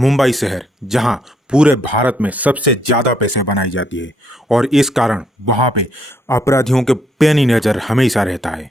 मुंबई शहर जहां पूरे भारत में सबसे ज्यादा पैसे बनाई जाती है और इस कारण वहां पे अपराधियों के पैनी नजर हमेशा रहता है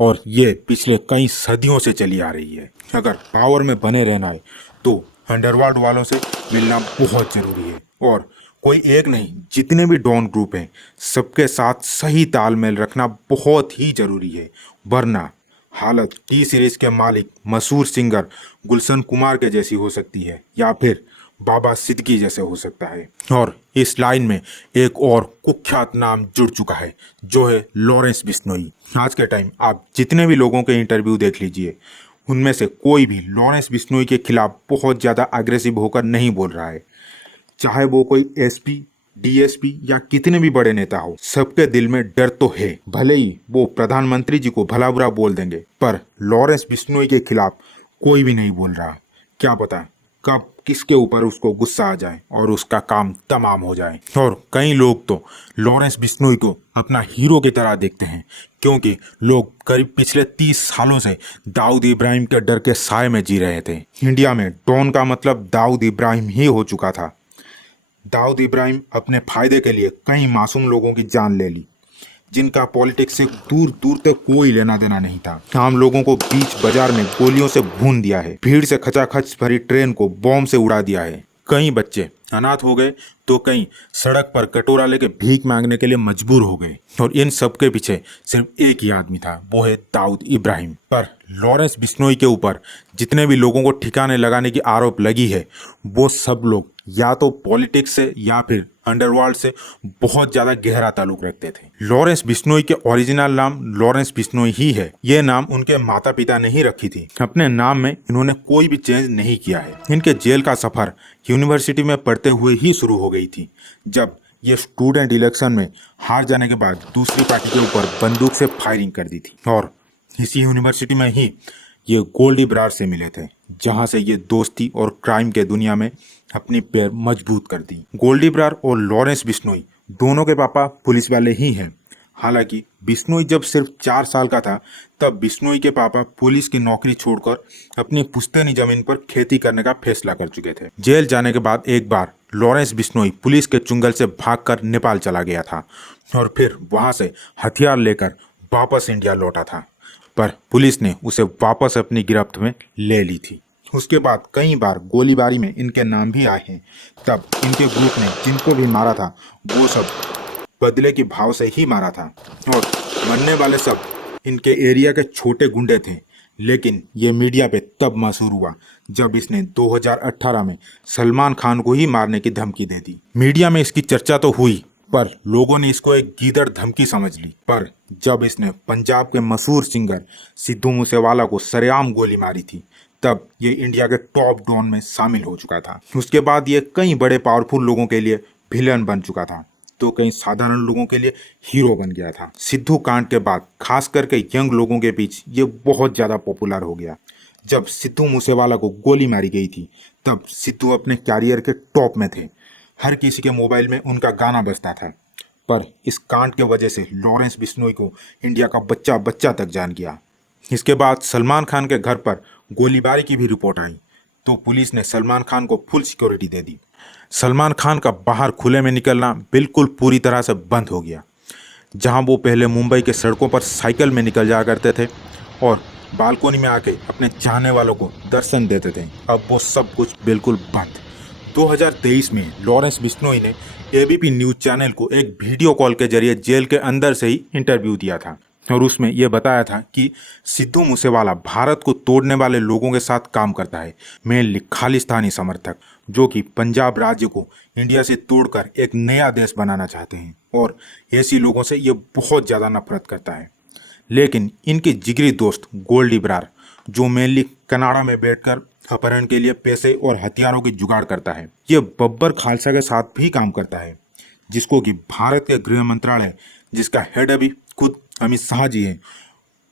और ये पिछले कई सदियों से चली आ रही है। अगर पावर में बने रहना है तो अंडरवर्ल्ड वालों से मिलना बहुत जरूरी है और कोई एक नहीं, जितने भी डॉन ग्रुप हैं सबके साथ सही तालमेल रखना बहुत ही जरूरी है, वरना हालत टी सीरीज के मालिक मशहूर सिंगर गुलशन कुमार के जैसी हो सकती है या फिर बाबा सिद्दीकी जैसे हो सकता है। और इस लाइन में एक और कुख्यात नाम जुड़ चुका है जो है लॉरेंस बिश्नोई। आज के टाइम आप जितने भी लोगों के इंटरव्यू देख लीजिए, उनमें से कोई भी लॉरेंस बिश्नोई के खिलाफ बहुत ज़्यादा अग्रेसिव होकर नहीं बोल रहा है। चाहे वो कोई एसपी, डीएसपी या कितने भी बड़े नेता हो, सबके दिल में डर तो है। भले ही वो प्रधानमंत्री जी को भला बुरा बोल देंगे, पर लॉरेंस बिश्नोई के खिलाफ कोई भी नहीं बोल रहा। क्या पता कब किसके ऊपर उसको गुस्सा आ जाए और उसका काम तमाम हो जाए। और कई लोग तो लॉरेंस बिश्नोई को अपना हीरो की तरह देखते हैं, क्योंकि लोग करीब पिछले 30 सालों से दाऊद इब्राहिम के डर के साए में जी रहे थे। इंडिया में डॉन का मतलब दाऊद इब्राहिम ही हो चुका था। दाऊद इब्राहिम अपने फायदे के लिए कई मासूम लोगों की जान ले ली, जिनका पॉलिटिक्स से दूर दूर तक कोई लेना देना नहीं था। आम लोगों को बीच बाजार में गोलियों से भून दिया है, भीड़ से खचाखच भरी ट्रेन को बॉम्ब से उड़ा दिया है। कई बच्चे अनाथ हो गए तो कई सड़क पर कटोरा लेके भीख मांगने के लिए मजबूर हो गए। और इन सब के पीछे सिर्फ एक ही आदमी था, वो है दाऊद इब्राहिम। पर लॉरेंस बिश्नोई के ऊपर जितने भी लोगों को ठिकाने लगाने की आरोप लगी है, वो सब लोग या तो पॉलिटिक्स से या फिर अंडरवर्ल्ड से बहुत ज्यादा गहरा ताल्लुक रखते थे। लॉरेंस बिश्नोई के ओरिजिनल नाम लॉरेंस बिश्नोई ही है। ये नाम उनके माता पिता ने ही रखी थी। अपने नाम में इन्होंने कोई भी चेंज नहीं किया है। इनके जेल का सफर यूनिवर्सिटी में पढ़ते हुए ही शुरू हो गई थी, जब ये स्टूडेंट इलेक्शन में हार जाने के बाद दूसरी पार्टी के ऊपर बंदूक से फायरिंग कर दी थी। और इसी यूनिवर्सिटी में ही ये गोल्डी ब्रार से मिले थे, जहां से ये दोस्ती और क्राइम के दुनिया में अपनी पैर मजबूत कर दी। गोल्डी ब्रार और लॉरेंस बिश्नोई दोनों के पापा पुलिस वाले ही हैं। हालांकि बिश्नोई जब सिर्फ 4 साल का था, तब बिश्नोई के पापा पुलिस की नौकरी छोड़कर अपनी पुश्तैनी जमीन पर खेती करने का फैसला कर चुके थे। जेल जाने के बाद एक बार लॉरेंस बिश्नोई पुलिस के चुंगल से भागकर नेपाल चला गया था और फिर वहां से हथियार लेकर वापस इंडिया लौटा था, पर पुलिस ने उसे वापस अपनी गिरफ्त में ले ली थी। उसके बाद कई बार गोलीबारी में इनके नाम भी आए हैं। तब इनके ग्रुप ने जिनको भी मारा था, वो सब बदले के भाव से ही मारा था और मरने वाले सब इनके एरिया के छोटे गुंडे थे। लेकिन ये मीडिया पे तब मशहूर हुआ जब इसने 2018 में सलमान खान को ही मारने की धमकी दे दी। मीडिया में इसकी चर्चा तो हुई, पर लोगों ने इसको एक गीदड़ धमकी समझ ली। पर जब इसने पंजाब के मशहूर सिंगर सिद्धू मूसेवाला को सरेआम गोली मारी थी, तब ये इंडिया के टॉप डॉन में शामिल हो चुका था। उसके बाद ये कई बड़े पावरफुल लोगों के लिए विलन बन चुका था, तो कई साधारण लोगों के लिए हीरो बन गया था। सिद्धू कांड के बाद खास करके यंग लोगों के बीच ये बहुत ज़्यादा पॉपुलर हो गया। जब सिद्धू मूसेवाला को गोली मारी गई थी, तब सिद्धू अपने कैरियर के टॉप में थे। हर किसी के मोबाइल में उनका गाना बजता था। पर इस कांड के वजह से लॉरेंस बिश्नोई को इंडिया का बच्चा बच्चा तक जान गया। इसके बाद सलमान खान के घर पर गोलीबारी की भी रिपोर्ट आई, तो पुलिस ने सलमान खान को फुल सिक्योरिटी दे दी। सलमान खान का बाहर खुले में निकलना बिल्कुल पूरी तरह से बंद हो गया। जहां वो पहले मुंबई के सड़कों पर साइकिल में निकल जाया करते थे और बालकोनी में आके अपने चाहने वालों को दर्शन देते थे, अब वो सब कुछ बिल्कुल बंद। 2023 में लॉरेंस बिश्नोई ने एबीपी न्यूज चैनल को एक वीडियो कॉल के जरिए जेल के अंदर से ही इंटरव्यू दिया था और उसमें यह बताया था कि सिद्धू मूसेवाला भारत को तोड़ने वाले लोगों के साथ काम करता है, मेनली खालिस्तानी समर्थक, जो कि पंजाब राज्य को इंडिया से तोड़कर एक नया देश बनाना चाहते हैं और ऐसी लोगों से ये बहुत ज़्यादा नफरत करता है। लेकिन इनके जिगरी दोस्त गोल्डी ब्रार, जो मेनली कनाडा में बैठकर अपहरण के लिए पैसे और हथियारों की जुगाड़ करता है, ये बब्बर खालसा के साथ भी काम करता है, जिसको कि भारत के गृह मंत्रालय, जिसका हेड अभी खुद अमित शाह जी हैं,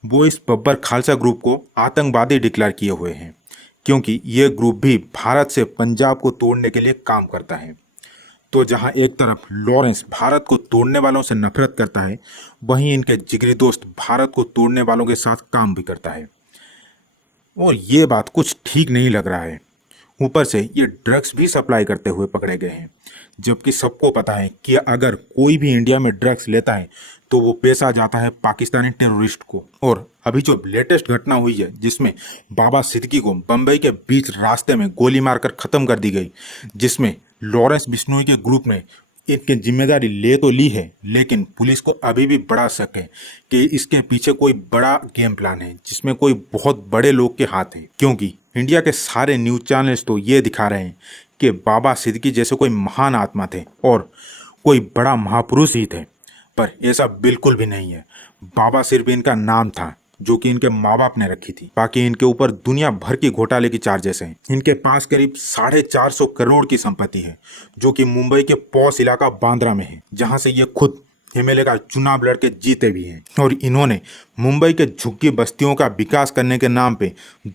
वो इस बब्बर खालसा ग्रुप को आतंकवादी डिक्लेयर किए हुए हैं, क्योंकि ये ग्रुप भी भारत से पंजाब को तोड़ने के लिए काम करता है। तो जहां एक तरफ लॉरेंस भारत को तोड़ने वालों से नफरत करता है, वहीं इनके जिगरी दोस्त भारत को तोड़ने वालों के साथ काम भी करता है। और ये बात कुछ ठीक नहीं लग रहा है। ऊपर से ये ड्रग्स भी सप्लाई करते हुए पकड़े गए हैं, जबकि सबको पता है कि अगर कोई भी इंडिया में ड्रग्स लेता है तो वो पेश आ जाता है पाकिस्तानी टेररिस्ट को। और अभी जो लेटेस्ट घटना हुई है जिसमें बाबा सिद्दीकी को बम्बई के बीच रास्ते में गोली मारकर खत्म कर दी गई, जिसमें लॉरेंस बिश्नोई के ग्रुप ने इनकी जिम्मेदारी ले तो ली है, लेकिन पुलिस को अभी भी बड़ा शक है कि इसके पीछे कोई बड़ा गेम प्लान है जिसमें कोई बहुत बड़े लोग के हाथ है। क्योंकि इंडिया के सारे न्यूज चैनल्स तो ये दिखा रहे हैं कि बाबा सिद्दीकी जैसे कोई महान आत्मा थे और कोई बड़ा महापुरुष ही थे, पर ऐसा बिल्कुल भी नहीं है। बाबा सिर्फ इनका नाम था जो कि इनके माँ बाप ने रखी थी। बाकी इनके ऊपर दुनिया भर की घोटाले की चार्जेस हैं। इनके पास करीब 450 करोड़ की संपत्ति है जो कि मुंबई के पॉश इलाका बांद्रा में है, जहां से ये खुद एमएलए का चुनाव लड़के जीते भी हैं। और इन्होंने मुंबई के झुग्गी बस्तियों का विकास करने के नाम पे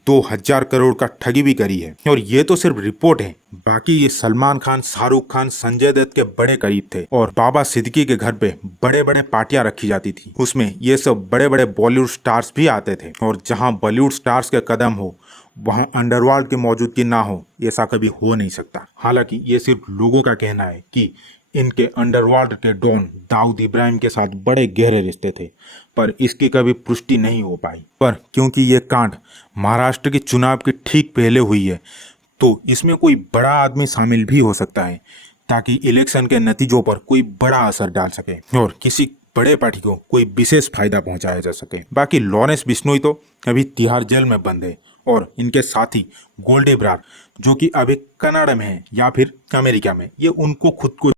2000 करोड़ का ठगी भी करी है। और ये तो सिर्फ रिपोर्ट है, बाकी ये सलमान खान, शाहरुख खान, संजय दत्त के बड़े करीब थे। और बाबा सिद्दीकी के घर पे बड़े बड़े पार्टियां रखी जाती थी, उसमें ये सब बड़े बड़े बॉलीवुड स्टार्स भी आते थे। और जहां बॉलीवुड स्टार्स के कदम हो वहां अंडरवर्ल्ड की मौजूदगी ना हो, ऐसा कभी हो नहीं सकता। हालांकि ये सिर्फ लोगों का कहना है कि इनके अंडरवर्ल्ड के डॉन दाऊद इब्राहिम के साथ बड़े गहरे रिश्ते थे, पर इसकी कभी पुष्टि नहीं हो पाई। पर क्योंकि ये कांड महाराष्ट्र के चुनाव के ठीक पहले हुई है, तो इसमें कोई बड़ा आदमी शामिल भी हो सकता है ताकि इलेक्शन के नतीजों पर कोई बड़ा असर डाल सके और किसी बड़े पार्टी को कोई विशेष फायदा पहुंचाया जा सके। बाकी लॉरेंस बिश्नोई तो अभी तिहाड़ जेल में बंद है और इनके साथी गोल्डी बरार जो कि अभी कनाडा में है या फिर अमेरिका में, ये उनको खुद को